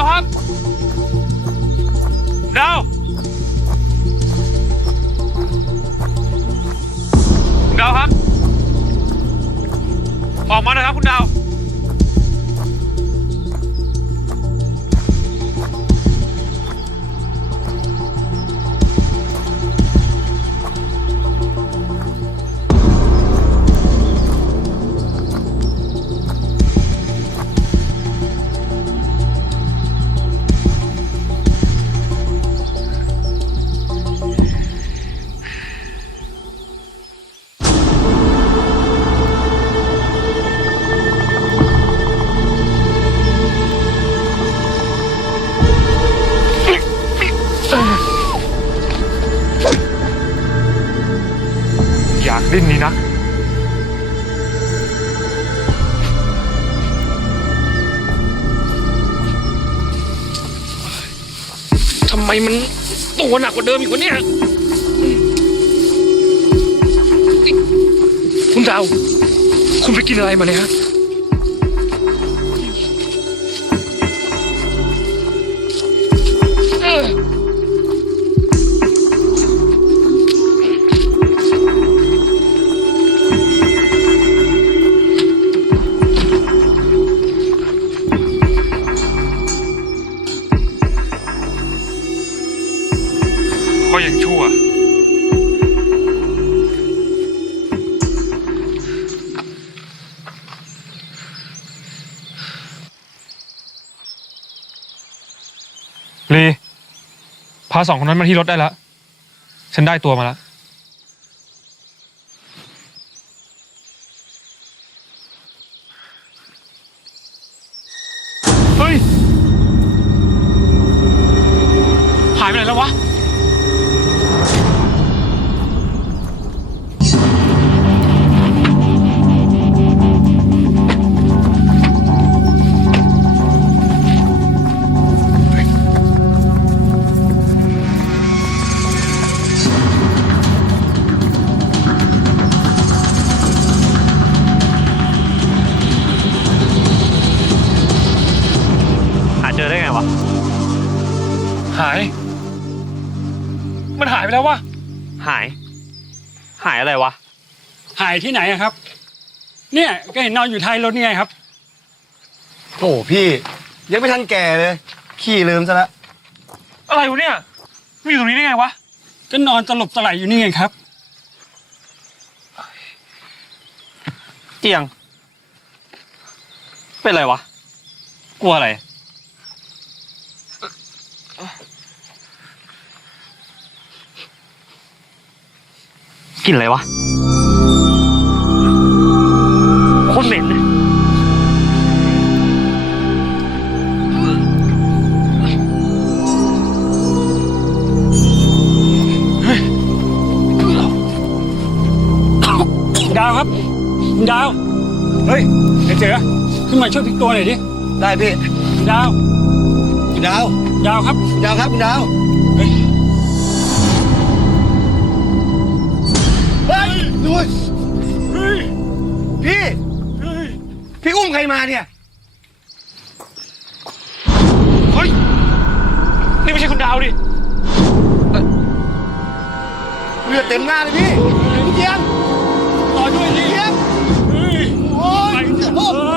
าวครับดาวคุณดาวครับ ออกมาหน่อยครับคุณดาว ดิ้นนี้นะทำไมมันตัวหนักกว่าเดิมอีกวะเนี่ย คุณดาว คุณไปกินอะไรมาเนี่ยฮะัวลี พาสองคนนั้นมาที่รถได้แล้ว ฉันได้ตัวมาแล้ว เฮ้ย หายไปไหนแล้ววะ หาย มันหายไปแล้ววะ หาย หายอะไรวะ หายที่ไหนอะครับ เนี่ยก็เห็นนอนอยู่ท้ายรถนี่ไงครับ โอ้พี่ ยังไม่ทันแก่เลย ขี่ลืมซะแล้วอะไรวะเนี่ยมาอยู่ตรงนี้ได้ไงวะ ก็นอนตลบตะไหลอยู่นี่ไงครับ เจียง เป็นไรวะ กลัวอะไร กินอะไรวะโคตรเหม็นเลยดาวครับคุณดาว เฮ้ยไอ้เจ๋อขึ้นมาช่วยพลิกตัวหน่อยดิได้พี่คุณดาวคุณดาว ดาวครับ คุณดาวครับคุณดาว ใครมาเนี่ยเฮ้ยนี่ไม่ใช่คุณดาวดิเลือดเต็มหน้าเลยพี่เทียนต่อด้วยพี่เทียนโอ้ย